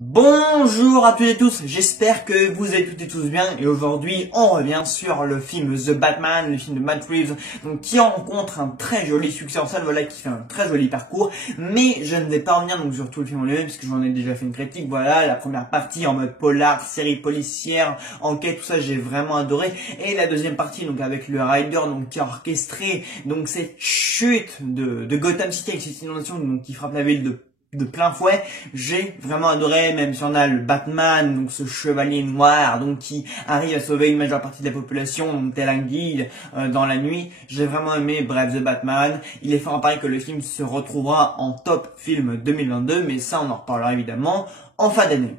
Bonjour à toutes et tous, j'espère que vous allez toutes et tous bien et aujourd'hui on revient sur le film The Batman, le film de Matt Reeves, donc qui rencontre un très joli succès en salle, voilà, qui fait un très joli parcours, mais je ne vais pas revenir donc sur tout le film en lui-même puisque j'en ai déjà fait une critique, voilà, la première partie en mode polar, série policière, enquête, tout ça j'ai vraiment adoré, et la deuxième partie donc avec le Rider donc qui a orchestré donc cette chute de Gotham City avec cette inondation donc qui frappe la ville de plein fouet, j'ai vraiment adoré, même si on a le Batman, donc ce chevalier noir, donc qui arrive à sauver une majeure partie de la population, donc tel un guide dans la nuit. J'ai vraiment aimé, bref, The Batman. Il est fort à parier que le film se retrouvera en top film 2022, mais ça on en reparlera évidemment en fin d'année.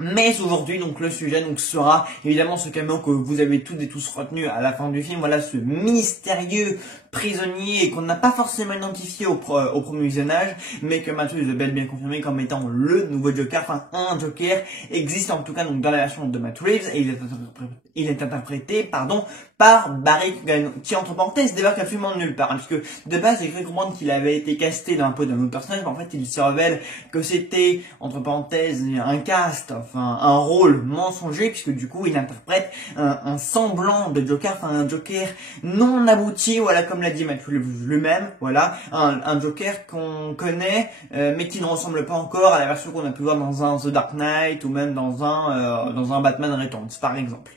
Mais aujourd'hui, donc le sujet donc sera évidemment ce caméo que vous avez toutes et tous retenu à la fin du film. Voilà ce mystérieux prisonnier qu'on n'a pas forcément identifié au premier visionnage, mais que Matthew a bel bien confirmé comme étant le nouveau Joker. Enfin, un Joker existe en tout cas donc dans la version de Matt Reeves et il est interprété par Barry Keoghan, qui entre parenthèses débarque absolument de nulle part, hein, puisque de base j'ai cru comprendre qu'il avait été casté dans un peu d'un autre personnage, mais en fait il se révèle que c'était entre parenthèses un cast, enfin un rôle mensonger, puisque du coup il interprète un semblant de Joker, enfin un Joker non abouti, voilà, comme l'a dit Matt Reeves lui-même, voilà, un Joker qu'on connaît mais qui ne ressemble pas encore à la version qu'on a pu voir dans un The Dark Knight ou même dans un Batman Returns par exemple.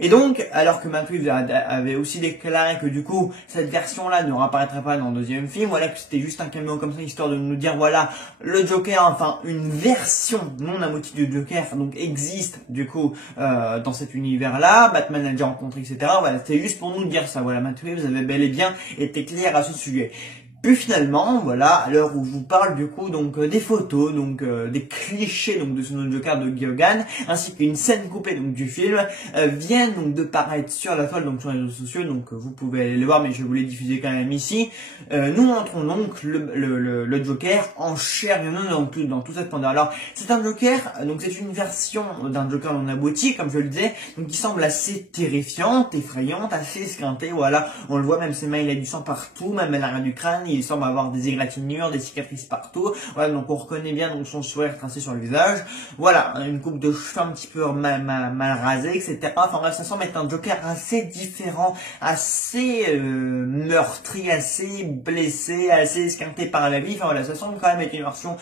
Et donc, alors que Matt Reeves avait aussi déclaré que du coup, cette version-là ne réapparaîtrait pas dans le deuxième film, voilà, que c'était juste un caméo comme ça, histoire de nous dire, voilà, le Joker, enfin, une version non aboutie du Joker, donc existe, du coup, dans cet univers-là, Batman a déjà rencontré, etc. Voilà, c'était juste pour nous dire ça, voilà, Matt Reeves avait bel et bien été clair à ce sujet. Puis finalement, voilà, à l'heure où je vous parle du coup donc des photos, donc des clichés donc de ce nouveau Joker de Keoghan, ainsi qu'une scène coupée donc du film, viennent donc de paraître sur la toile, donc sur les réseaux sociaux, donc vous pouvez aller les voir, mais je vais vous les diffuser quand même ici. Nous montrons donc le Joker en chair et en os dans toute cette splendeur. Alors c'est un Joker, donc c'est une version d'un Joker non abouti, comme je le disais, donc qui semble assez terrifiante, effrayante, assez esquintée, voilà, on le voit, même ses mains, il a du sang partout, même à l'arrière du crâne, il semble avoir des égratignures, des cicatrices partout. Voilà, donc on reconnaît bien donc son sourire tracé sur le visage. Voilà, une coupe de cheveux un petit peu mal rasée, etc. Enfin bref, ça semble être un Joker assez différent, assez meurtri, assez blessé, assez esquinté par la vie. Enfin voilà, ça semble quand même être une version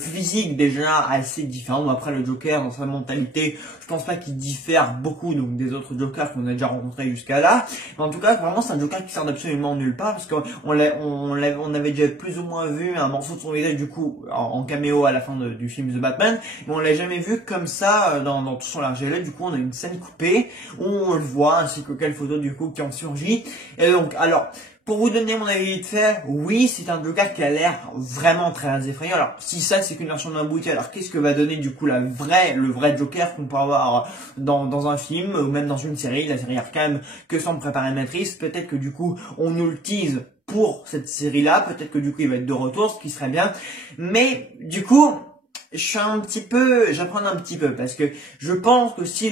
physique déjà assez différente. Bon, après le Joker, dans sa mentalité, je pense pas qu'il diffère beaucoup donc des autres Jokers qu'on a déjà rencontrés jusqu'à là. Mais en tout cas, vraiment, c'est un Joker qui sort d'absolument nulle part, parce qu'on avait déjà plus ou moins vu un morceau de son visage du coup en caméo à la fin du film The Batman, mais on l'a jamais vu comme ça dans tout son largeur. Du coup, on a une scène coupée où on le voit, ainsi que quelques photos du coup qui ont surgi. Et donc, alors, pour vous donner mon avis vite fait, oui, c'est un Joker qui a l'air vraiment très effrayant. Alors, si ça, c'est qu'une version d'abouti, alors qu'est-ce que va donner du coup le vrai Joker qu'on peut avoir dans un film ou même dans une série, la série Arkham que semble préparer Matrice. Peut-être que du coup, on nous le tease pour cette série-là, peut-être que du coup, il va être de retour, ce qui serait bien. Mais du coup, j'apprends un petit peu parce que je pense que si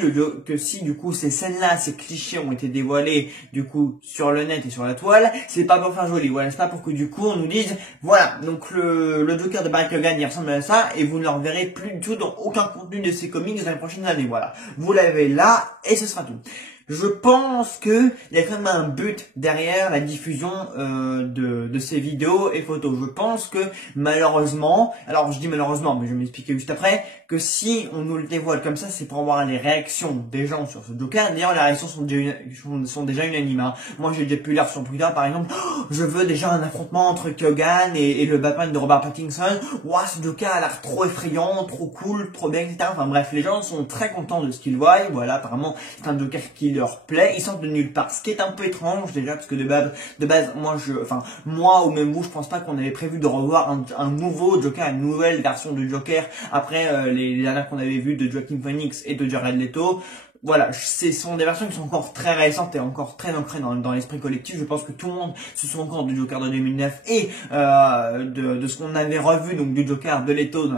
du coup ces scènes-là, ces clichés ont été dévoilés du coup sur le net et sur la toile, c'est pas pour faire joli, voilà, c'est pas pour que du coup on nous dise, voilà, donc le Joker de Barry Keoghan il ressemble à ça et vous ne le reverrez plus du tout dans aucun contenu de ces comics dans les prochaines années, voilà. Vous l'avez là et ce sera tout. Je pense que il y a quand même un but derrière la diffusion de ces vidéos et photos. Je pense que malheureusement, alors je dis malheureusement, mais je vais m'expliquer juste après, que si on nous le dévoile comme ça, c'est pour avoir les réactions des gens sur ce Joker. D'ailleurs, les réactions sont déjà unanimes. Hein. Moi, j'ai déjà pu lire sur Twitter, par exemple, oh, je veux déjà un affrontement entre Keoghan et le Batman de Robert Pattinson. Ouah, ce Joker a l'air trop effrayant, trop cool, trop bien, etc. Enfin bref, les gens sont très contents de ce qu'ils voient. Voilà, apparemment, c'est un Joker qui leur plaît. Ils sortent de nulle part, ce qui est un peu étrange déjà, parce que de base, moi ou même vous, je pense pas qu'on avait prévu de revoir un nouveau Joker, une nouvelle version de Joker après les dernières qu'on avait vues de Joaquin Phoenix et de Jared Leto. Voilà, ce sont des versions qui sont encore très récentes et encore très ancrées dans l'esprit collectif. Je pense que tout le monde se souvient encore du Joker de 2009 et de ce qu'on avait revu donc du Joker de Leto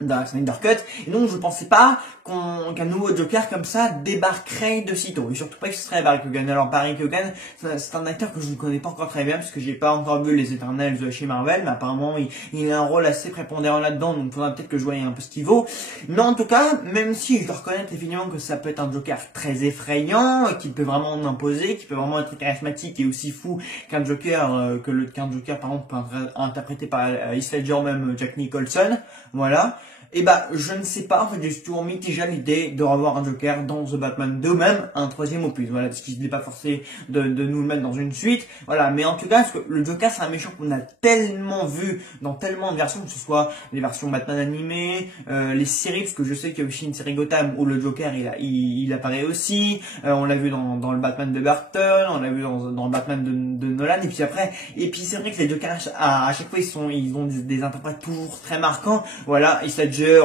dans la Snyder Cut, et donc je pensais pas qu'un nouveau Joker comme ça débarquerait de sitôt, et surtout pas que ce serait Barry Keoghan. Alors Barry Keoghan, c'est un acteur que je ne connais pas encore très bien, parce que j'ai pas encore vu les Eternals de chez Marvel, mais apparemment il a un rôle assez prépondérant là-dedans, donc il faudra peut-être que je voie un peu ce qu'il vaut. Mais en tout cas, même si je dois reconnaître évidemment que ça peut être un Joker très effrayant, qui peut vraiment en imposer, qui peut vraiment être charismatique et aussi fou qu'un Joker, qu'un Joker par exemple peut être interprété par Heath Ledger ou même Jack Nicholson, voilà. Et bah, je ne sais pas, en fait, j'ai toujours mitigé l'idée de revoir un Joker dans The Batman 2, même un troisième opus, voilà, parce qu'il n'est pas forcé de nous le mettre dans une suite, voilà, mais en tout cas, parce que le Joker, c'est un méchant qu'on a tellement vu dans tellement de versions, que ce soit les versions Batman animées, les séries, parce que je sais qu'il y a aussi une série Gotham où le Joker, il apparaît aussi, on l'a vu dans le Batman de Burton, on l'a vu dans le Batman de Nolan, et puis après, et puis c'est vrai que les Jokers, à chaque fois, ils ont des interprètes toujours très marquants, voilà,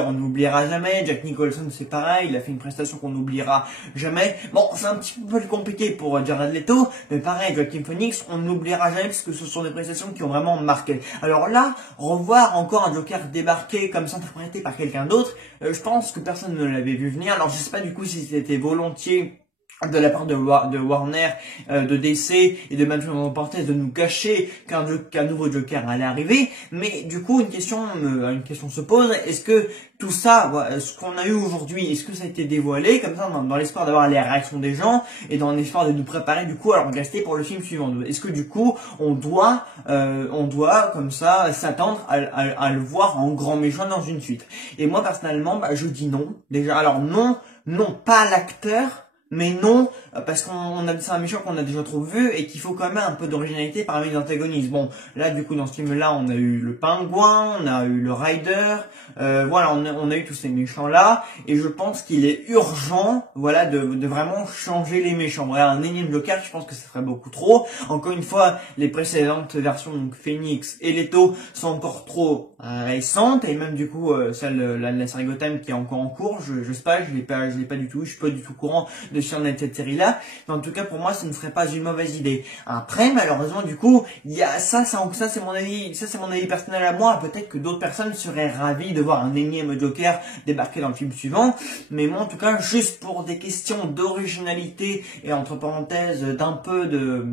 on n'oubliera jamais. Jack Nicholson, c'est pareil, il a fait une prestation qu'on n'oubliera jamais. Bon, c'est un petit peu plus compliqué pour Jared Leto, mais pareil, Joaquin Phoenix, on n'oubliera jamais parce que ce sont des prestations qui ont vraiment marqué. Alors là, revoir encore un Joker débarquer comme ça interprété par quelqu'un d'autre, je pense que personne ne l'avait vu venir. Alors je sais pas du coup si c'était volontiers de la part de Warner, de DC et de Matthew Portes de nous cacher qu'un nouveau Joker allait arriver, mais du coup une question se pose, est-ce que tout ça, ce qu'on a eu aujourd'hui, est-ce que ça a été dévoilé comme ça dans l'espoir d'avoir les réactions des gens et dans l'espoir de nous préparer du coup à l'enregistrer pour le film suivant? Est-ce que du coup on doit comme ça s'attendre à le voir en grand méchant dans une suite? Et moi personnellement, je dis non. Déjà, alors non, pas l'acteur. Mais non, parce c'est un méchant qu'on a déjà trop vu et qu'il faut quand même un peu d'originalité parmi les antagonistes. Bon, là du coup dans ce film-là, on a eu le Pingouin, on a eu le Rider, voilà, on a eu tous ces méchants-là, et je pense qu'il est urgent, voilà, de vraiment changer les méchants. Voilà, un énième Joker, je pense que ça ferait beaucoup trop. Encore une fois, les précédentes versions, donc Phoenix et Leto, sont encore trop récentes, et même du coup celle la série Gotham qui est encore en cours, je sais pas, je l'ai pas du tout, je suis pas du tout au courant de cette série-là, mais en tout cas pour moi ce ne serait pas une mauvaise idée. Après malheureusement du coup il y a ça c'est mon avis personnel à moi, peut-être que d'autres personnes seraient ravies de voir un énième Joker débarquer dans le film suivant, mais moi en tout cas juste pour des questions d'originalité et entre parenthèses d'un peu de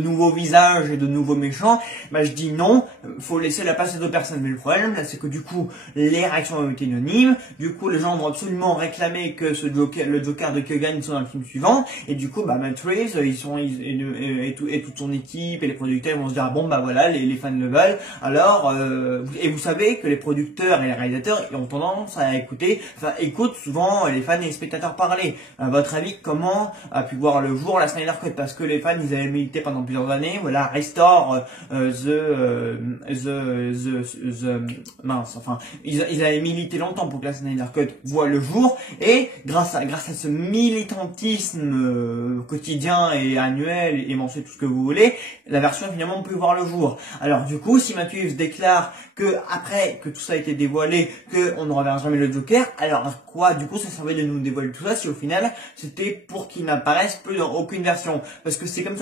nouveaux visages et de nouveaux méchants, bah je dis non, faut laisser la place à d'autres personnes. Mais le problème là, c'est que du coup les réactions ont été anonymes, du coup les gens vont absolument réclamer que le Joker de Keoghan soit dans le film suivant, et du coup bah Matt Reeves et toute son équipe et les producteurs vont se dire ah, bon bah voilà, les fans le veulent, alors et vous savez que les producteurs et les réalisateurs ils ont tendance à écoutent souvent les fans et les spectateurs parler. À votre avis, comment a pu voir le jour la Snyder Cut? Parce que les fans ils avaient milité pendant plusieurs années, voilà, restore ils avaient milité longtemps pour que la Snyder Cut voit le jour, et grâce à ce militantisme quotidien et annuel et mensuel, tout ce que vous voulez, la version finalement peut voir le jour. Alors du coup, si Matt Reeves déclare que après que tout ça a été dévoilé, que on ne reverra jamais le Joker, alors quoi, du coup ça servait de nous dévoiler tout ça si au final c'était pour qu'il n'apparaisse plus dans aucune version? Parce que c'est comme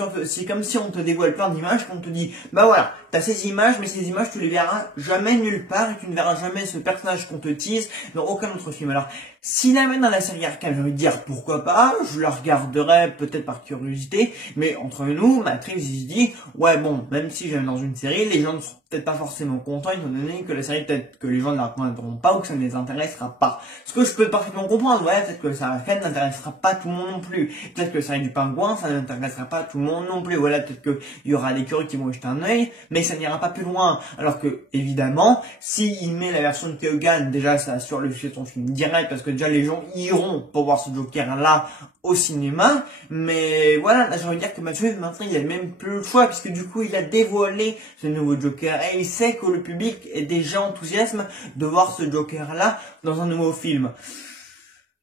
si on te dévoile plein d'images, qu'on te dit bah voilà, t'as ces images, mais ces images tu les verras jamais nulle part, et tu ne verras jamais ce personnage qu'on te tease dans aucun autre film. Alors s'il la met dans la série Arkham, j'ai envie de dire pourquoi pas, je la regarderai peut-être par curiosité, mais entre nous, Matt Reeves il se dit ouais bon, même si j'aime dans une série, les gens ne seront peut-être pas forcément contents étant donné que la série, peut-être que les gens ne la reconnaîtront pas ou que ça ne les intéressera pas. Ce que je peux parfaitement comprendre, ouais, peut-être que ça n'intéressera pas tout le monde non plus. Peut-être que la série du Pingouin, ça n'intéressera pas tout le monde non plus. Voilà, peut-être qu'il y aura des curieux qui vont jeter un œil, mais ça n'ira pas plus loin. Alors que, évidemment, s'il met la version de Keoghan, déjà ça assure le succès de son film direct, parce que déjà les gens iront pour voir ce Joker-là au cinéma, mais voilà, là j'ai envie de dire que Matt Reeves maintenant il a même plus le choix, puisque du coup il a dévoilé ce nouveau Joker, et il sait que le public est déjà enthousiaste de voir ce Joker là dans un nouveau film.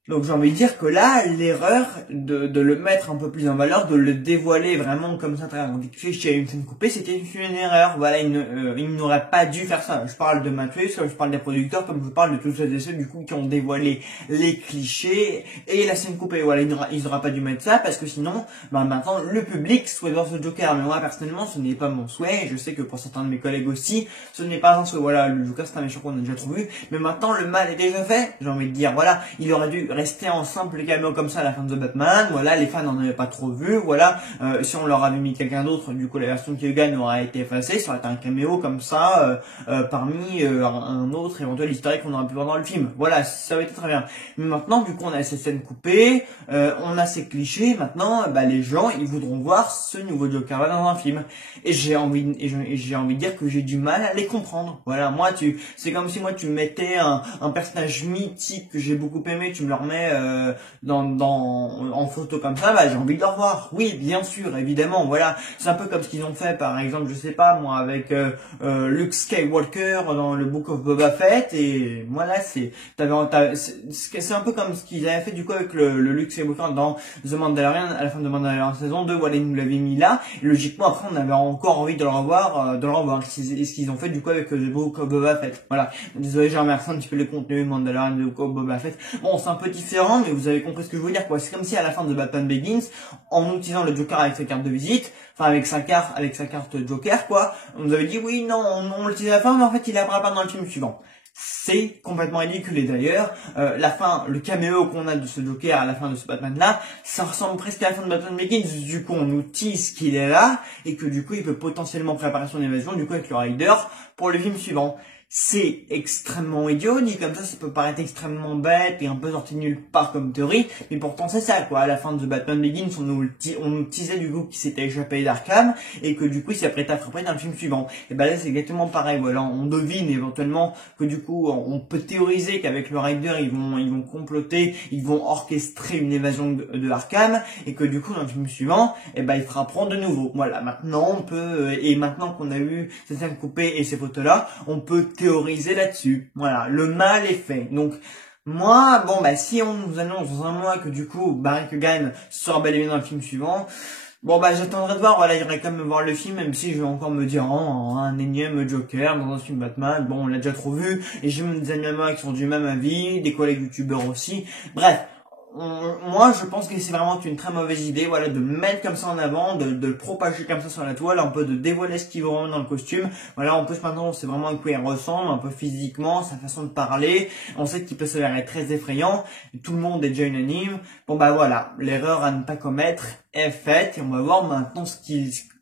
Donc j'ai envie de dire que là, l'erreur de le mettre un peu plus en valeur, de le dévoiler vraiment comme ça, très chez une scène coupée, c'était une erreur. Voilà, il n'aurait pas dû faire ça. Je parle de Matt Reeves, comme je parle des producteurs, comme je parle de tous ceux et ceux du coup qui ont dévoilé les clichés et la scène coupée. Voilà, ils n'auraient pas dû mettre ça parce que sinon, maintenant le public souhaite voir ce Joker. Mais moi personnellement, ce n'est pas mon souhait. Je sais que pour certains de mes collègues aussi, ce n'est pas un souhait. Voilà, le Joker c'est un méchant qu'on a déjà trop vu. Mais maintenant le mal est déjà fait. J'ai envie de dire, voilà, il aurait dû rester en simple caméo comme ça à la fin de The Batman. Voilà, les fans n'en avaient pas trop vu. Voilà, si on leur avait mis quelqu'un d'autre, du coup la version qui gagne aurait été effacée. Ça aurait été un caméo comme ça parmi un autre éventuel historique qu'on aurait pu voir dans le film. Voilà, ça aurait été très bien. Mais maintenant, du coup, on a ces scènes coupées, on a ces clichés. Maintenant, les gens, ils voudront voir ce nouveau Joker là dans un film. Et j'ai envie de dire que j'ai du mal à les comprendre. Voilà, moi, c'est comme si moi tu mettais un personnage mythique que j'ai beaucoup aimé, tu me le remets en photo comme ça, j'ai envie de le revoir. Oui, bien sûr, évidemment, voilà. C'est un peu comme ce qu'ils ont fait, par exemple, je sais pas, moi, avec Luke Skywalker dans le Book of Boba Fett, et voilà, c'est un peu comme ce qu'ils avaient fait du coup avec le Luke Skywalker dans The Mandalorian, à la fin de Mandalorian saison 2, voilà, ils nous l'avaient mis là, et logiquement, après, on avait encore envie de le revoir, ce qu'ils ont fait du coup avec The Book of Boba Fett. Voilà. Désolé, j'ai remercié un petit peu les contenus Mandalorian de Boba Fett. Bon, c'est un peu différent, mais vous avez compris ce que je veux dire, quoi. C'est comme si à la fin de Batman Begins, en utilisant le Joker avec sa carte de visite, enfin avec sa carte Joker, quoi, on nous avait dit oui, non, on l'utilise à la fin, mais en fait il apparaît pas dans le film suivant. C'est complètement ridicule, et d'ailleurs, la fin, le caméo qu'on a de ce Joker à la fin de ce Batman-là, ça ressemble presque à la fin de Batman Begins. Du coup, on nous tease qu'il est là, et que du coup, il peut potentiellement préparer son évasion, du coup, avec le Rider, pour le film suivant. C'est extrêmement idiot, dit comme ça peut paraître extrêmement bête et un peu sorti de nulle part comme théorie, mais pourtant c'est ça, quoi. À la fin de The Batman Begins, on nous teasait du coup qu'il s'était échappé d'Arkham, et que du coup il s'est apprêté à frapper dans le film suivant. Et là c'est exactement pareil, voilà, on devine éventuellement que du coup on peut théoriser qu'avec le Rider ils vont comploter, ils vont orchestrer une évasion de Arkham, et que du coup dans le film suivant, ils frapperont de nouveau. Voilà, maintenant on peut, et maintenant qu'on a eu ces scènes coupées et ces photos là, on peut théoriser là-dessus. Voilà, le mal est fait. Donc moi, si on nous annonce dans un mois que du coup Barry Keoghan sera bel et bien dans le film suivant, j'attendrai de voir. Voilà, j'irai quand même voir le film, même si je vais encore me dire un énième Joker dans un film Batman. Bon, on l'a déjà trop vu, et j'ai même des amis à moi qui sont du même avis, des collègues youtubeurs aussi. Bref. Moi, je pense que c'est vraiment une très mauvaise idée, voilà, de mettre comme ça en avant, de le propager comme ça sur la toile, un peu de dévoiler ce qu'il veut dans le costume. Voilà, en plus maintenant, on sait vraiment à quoi il ressemble, un peu physiquement, sa façon de parler. On sait qu'il peut se s'avérer très effrayant. Tout le monde est déjà unanime. Voilà, l'erreur à ne pas commettre est faite, et on va voir maintenant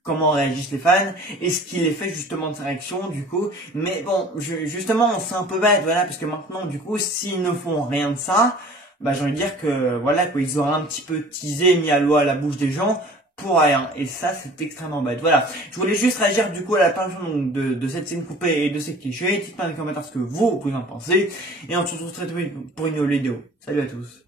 comment réagissent les fans, et ce qu'il est fait justement de sa réaction du coup. Mais bon, justement, c'est un peu bête, voilà, parce que maintenant du coup, s'ils ne font rien de ça, j'ai envie de dire que voilà, quoi, ils auraient un petit peu teasé, mis à l'eau à la bouche des gens pour rien, et ça c'est extrêmement bête. Voilà, je voulais juste réagir du coup à la page de cette scène coupée et de ces clichés. Dites-moi dans les commentaires ce que vous en pensez, et on se retrouve très vite pour une nouvelle vidéo. Salut à tous.